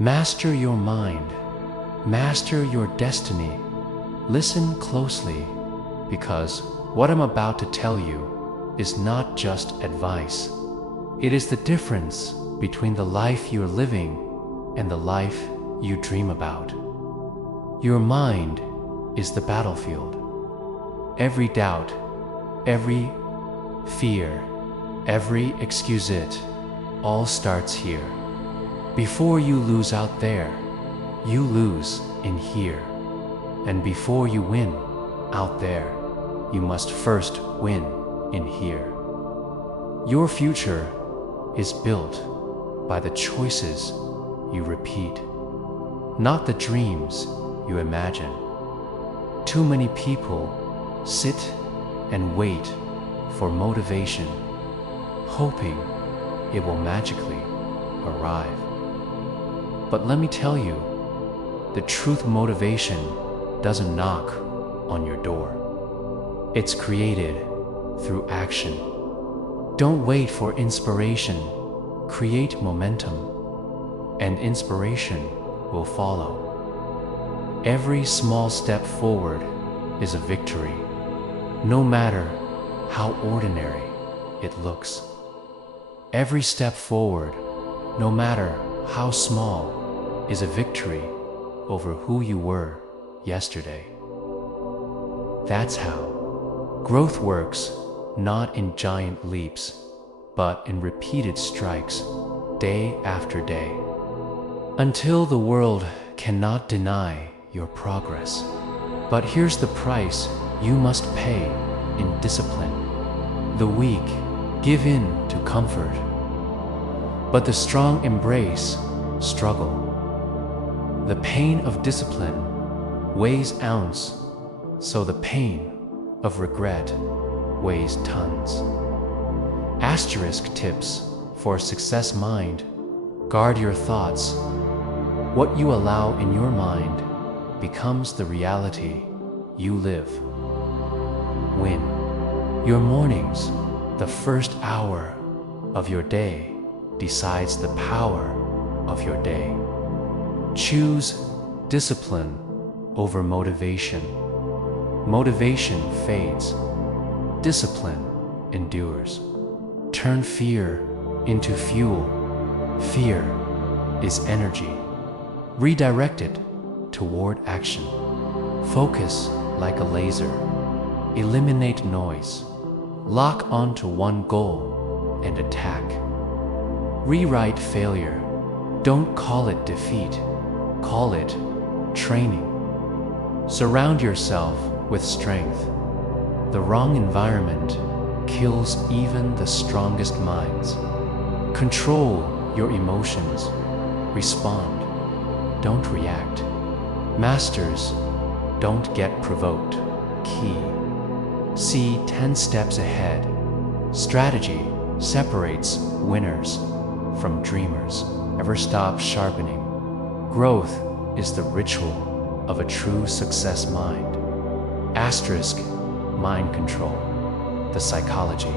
Master your mind. Master your destiny. Listen closely, because what I'm about to tell you is not just advice. It is the difference between the life you're living and the life you dream about. Your mind is the battlefield. Every doubt, every fear, every excuse all starts here. Before you lose out there, you lose in here. And before you win out there, you must first win in here. Your future is built by the choices you repeat, not the dreams you imagine. Too many people sit and wait for motivation, hoping it will magically arrive. But let me tell you, the truth motivation doesn't knock on your door. It's created through action. Don't wait for inspiration. Create momentum, and inspiration will follow. Every small step forward is a victory, no matter how ordinary it looks. Every step forward, no matter how small, is a victory over who you were yesterday. That's how growth works, not in giant leaps, but in repeated strikes, day after day, until the world cannot deny your progress. But here's the price you must pay in discipline. The weak give in to comfort, but the strong embrace struggle. The pain of discipline weighs ounce, so the pain of regret weighs tons. Asterisk tips for a success mind. Guard your thoughts. What you allow in your mind becomes the reality you live. Win. Your mornings, the first hour of your day, decides the power of your day. Choose discipline over motivation. Motivation fades. Discipline endures. Turn fear into fuel. Fear is energy. Redirect it toward action. Focus like a laser. Eliminate noise. Lock onto one goal and attack. Rewrite failure. Don't call it defeat. Call it training. Surround yourself with strength. The wrong environment kills even the strongest minds. Control your emotions. Respond. Don't react. Masters don't get provoked. Key. See 10 steps ahead. Strategy separates winners from dreamers. Never stop sharpening. Growth is the ritual of a true success mind. Asterisk mind control. The psychology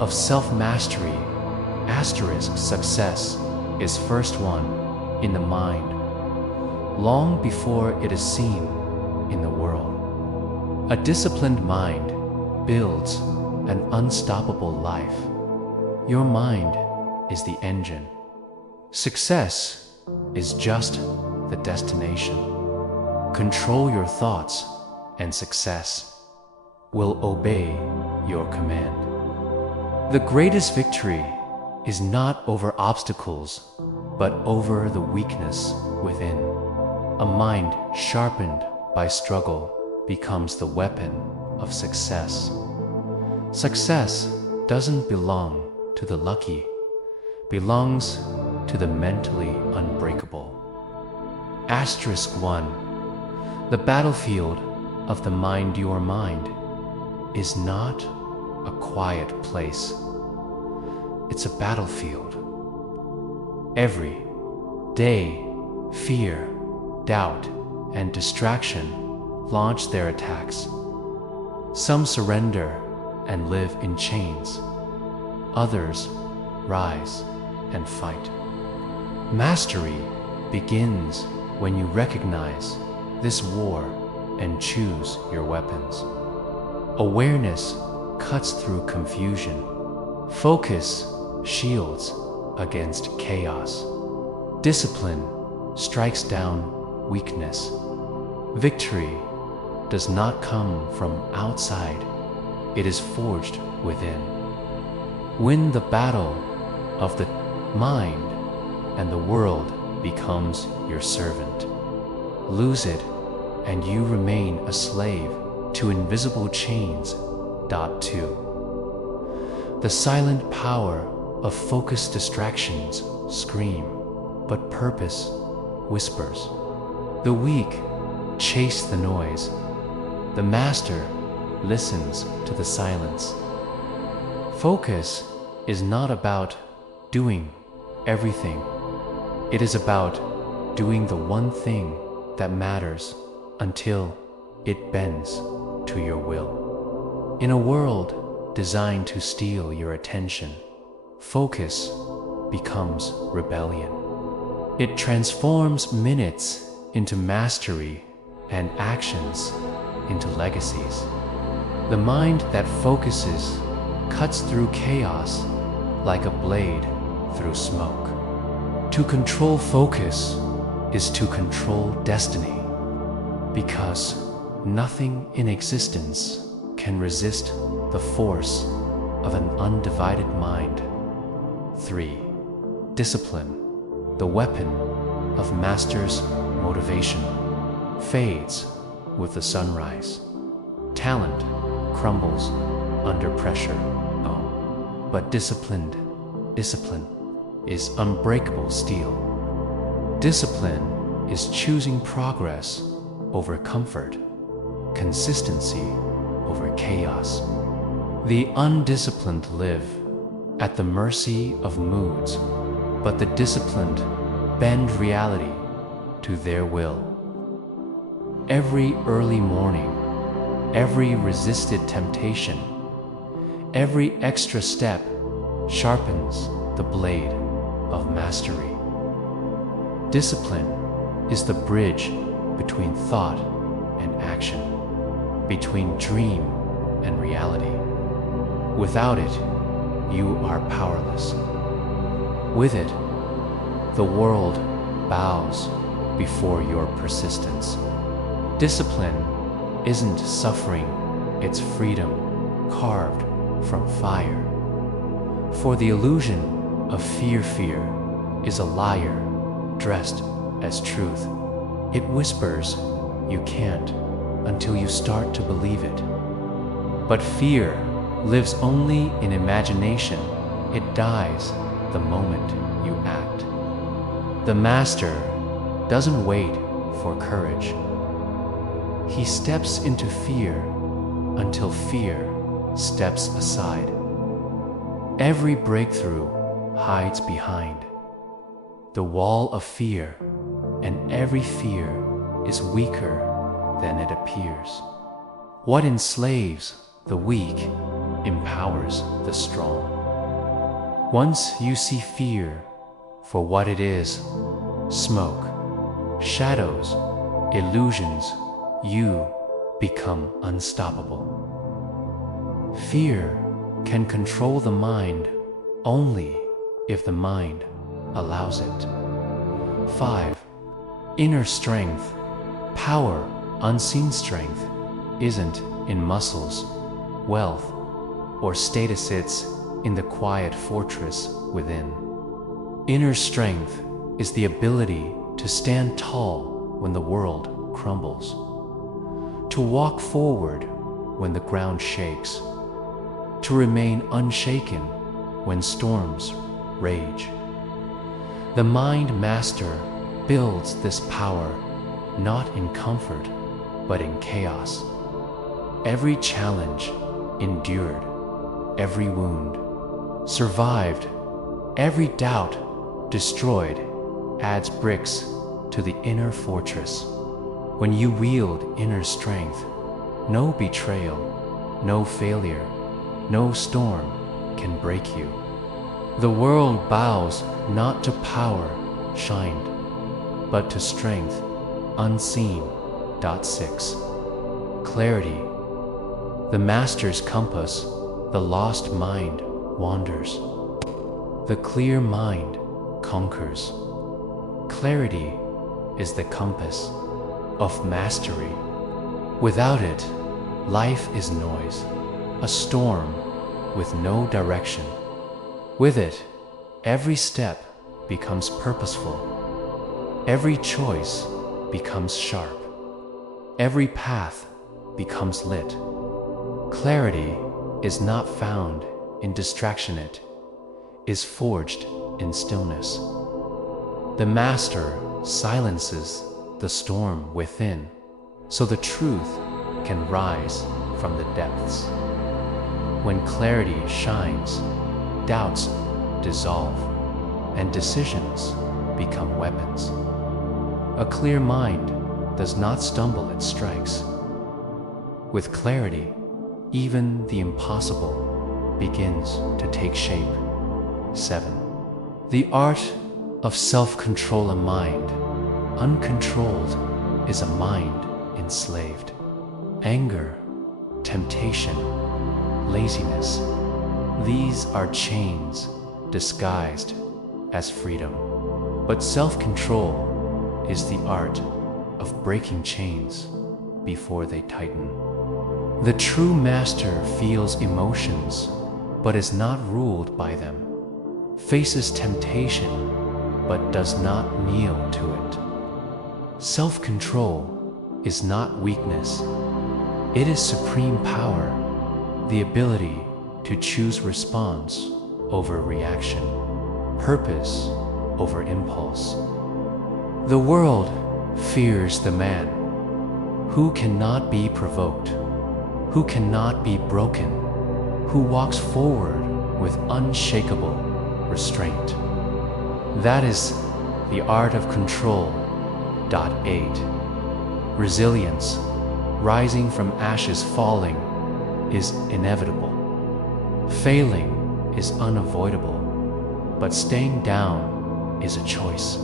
of self-mastery. Asterisk success is first won in the mind, long before it is seen in the world. A disciplined mind builds an unstoppable life. Your mind is the engine. Success is just the destination. Control your thoughts, and success will obey your command. The greatest victory is not over obstacles, but over the weakness within. A mind sharpened by struggle becomes the weapon of success. Success doesn't belong to the lucky, belongs to the mentally unbreakable. Asterisk 1. The battlefield of the mind, your mind, is not a quiet place. It's a battlefield. Every day, fear, doubt, and distraction launch their attacks. Some surrender and live in chains. Others rise and fight. Mastery begins when you recognize this war and choose your weapons. Awareness cuts through confusion. Focus shields against chaos. Discipline strikes down weakness. Victory does not come from outside, it is forged within. Win the battle of the mind, and the world becomes your servant. Lose it, and you remain a slave to invisible chains. 2. The silent power of focused distractions scream, but purpose whispers. The weak chase the noise. The master listens to the silence. Focus is not about doing everything. It is about doing the one thing that matters until it bends to your will. In a world designed to steal your attention, focus becomes rebellion. It transforms minutes into mastery and actions into legacies. The mind that focuses cuts through chaos like a blade through smoke. To control focus is to control destiny, because nothing in existence can resist the force of an undivided mind. 3. Discipline, the weapon of master's motivation, fades with the sunrise. Talent crumbles under pressure. But discipline is unbreakable steel. Discipline is choosing progress over comfort, consistency over chaos. The undisciplined live at the mercy of moods, but the disciplined bend reality to their will. Every early morning, every resisted temptation, every extra step sharpens the blade of mastery. Discipline is the bridge between thought and action, between dream and reality. Without it, you are powerless. With it, the world bows before your persistence. Discipline isn't suffering, it's freedom carved from fire. For the illusion of fear is a liar dressed as truth. It whispers you can't until you start to believe it. But fear lives only in imagination. It dies the moment you act. The master doesn't wait for courage. He steps into fear until fear steps aside. Every breakthrough hides behind the wall of fear, and every fear is weaker than it appears. What enslaves the weak empowers the strong. Once you see fear for what it is, smoke, shadows, illusions, you become unstoppable. Fear can control the mind only if the mind allows it. 5. Inner strength, power, unseen strength, isn't in muscles, wealth, or status. It's in the quiet fortress within. Inner strength is the ability to stand tall when the world crumbles, to walk forward when the ground shakes, to remain unshaken when storms rage. The mind master builds this power not in comfort, but in chaos. Every challenge endured, every wound survived, every doubt destroyed adds bricks to the inner fortress. When you wield inner strength, no betrayal, no failure, no storm can break you. The world bows not to power shined, but to strength unseen. 6. Clarity. The master's compass, the lost mind wanders. The clear mind conquers. Clarity is the compass of mastery. Without it, life is noise, a storm with no direction. With it, every step becomes purposeful. Every choice becomes sharp. Every path becomes lit. Clarity is not found in distraction, it is forged in stillness. The master silences the storm within, so the truth can rise from the depths. When clarity shines, doubts dissolve, and decisions become weapons. A clear mind does not stumble, it strikes. With clarity, even the impossible begins to take shape. 7. The art of self-control. A mind uncontrolled is a mind enslaved. Anger, temptation, laziness, these are chains disguised as freedom. But self-control is the art of breaking chains before they tighten. The true master feels emotions, but is not ruled by them, faces temptation, but does not kneel to it. Self-control is not weakness. It is supreme power, the ability to choose response over reaction, purpose over impulse. The world fears the man who cannot be provoked, who cannot be broken, who walks forward with unshakable restraint. That is the art of control. 8. Resilience. Rising from ashes, falling is inevitable. Failing is unavoidable, but staying down is a choice.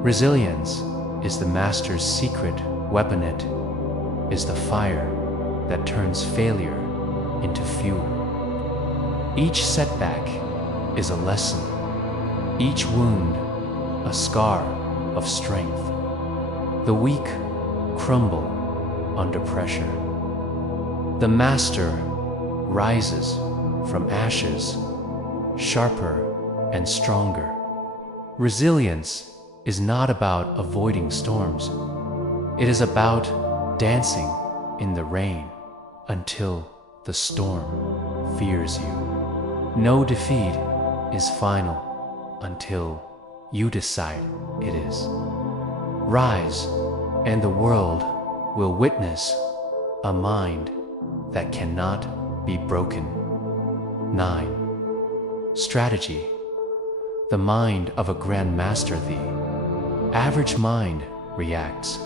Resilience is the master's secret weapon. It is the fire that turns failure into fuel. Each setback is a lesson, each wound a scar of strength. The weak crumble under pressure. The master rises from ashes, sharper and stronger. Resilience is not about avoiding storms. It is about dancing in the rain until the storm fears you. No defeat is final until you decide it is. Rise, and the world will witness a mind that cannot be broken. 9. Strategy. The mind of a grand master. The average mind reacts.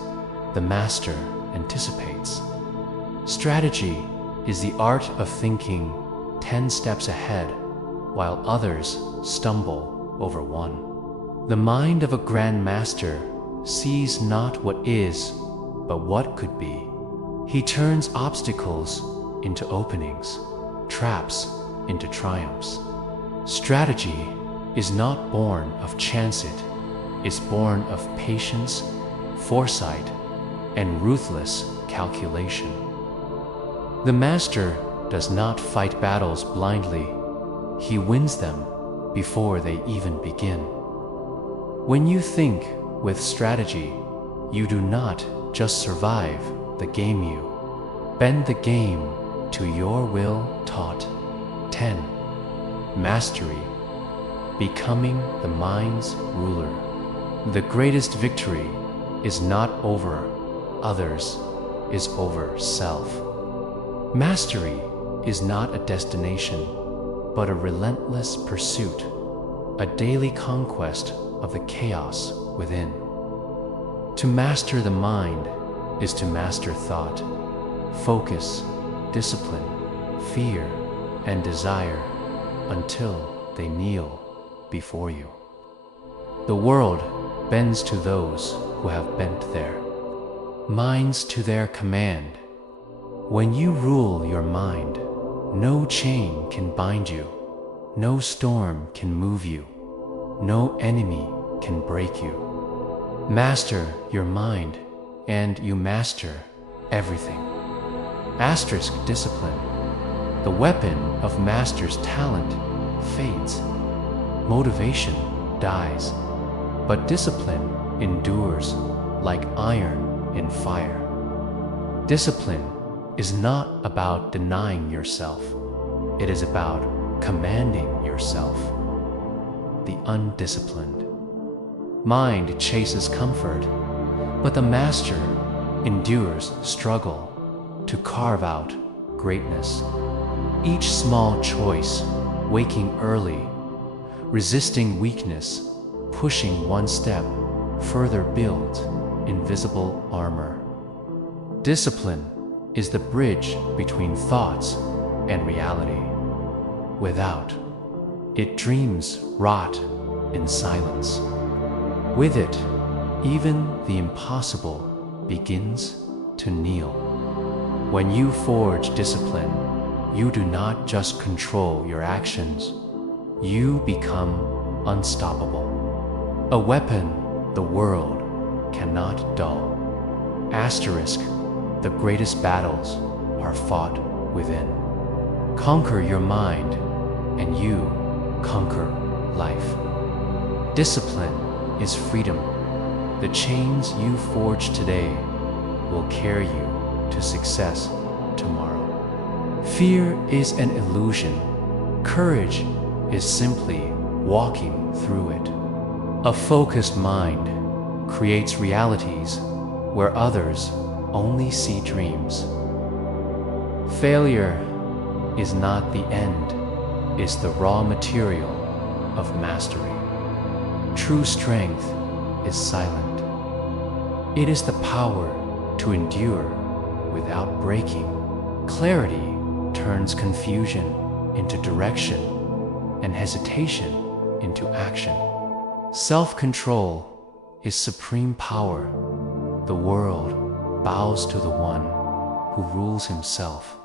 The master anticipates. Strategy is the art of thinking 10 steps ahead while others stumble over one. The mind of a grand master sees not what is, but what could be. He turns obstacles into openings, traps into triumphs. Strategy is not born of chance, it is born of patience, foresight, and ruthless calculation. The master does not fight battles blindly. He wins them before they even begin. When you think with strategy, you do not just survive the game, you bend the game to your will. Taught. 10. Mastery. Becoming the mind's ruler. The greatest victory is not over others, is over self. Mastery is not a destination, but a relentless pursuit, a daily conquest of the chaos within. To master the mind is to master thought, focus, discipline, fear, and desire until they kneel before you. The world bends to those who have bent there. Minds to their command. When you rule your mind, no chain can bind you, no storm can move you, no enemy can break you. Master your mind, and you master everything. Asterisk discipline. The weapon of master's talent fades. Motivation dies, but discipline endures like iron in fire. Discipline is not about denying yourself. It is about commanding yourself. The undisciplined mind chases comfort, but the master endures struggle to carve out greatness. Each small choice, waking early, resisting weakness, pushing one step further builds invisible armor. Discipline is the bridge between thoughts and reality. Without it, dreams rot in silence. With it, even the impossible begins to kneel. When you forge discipline, you do not just control your actions, you become unstoppable. A weapon the world cannot dull. Asterisk, the greatest battles are fought within. Conquer your mind, and you conquer life. Discipline is freedom. The chains you forge today will carry you to success tomorrow. Fear is an illusion. Courage is simply walking through it. A focused mind creates realities where others only see dreams. Failure is not the end, it's the raw material of mastery. True strength is silent. It is the power to endure without breaking. Clarity turns confusion into direction and hesitation into action. Self-control is supreme power. The world bows to the one who rules himself.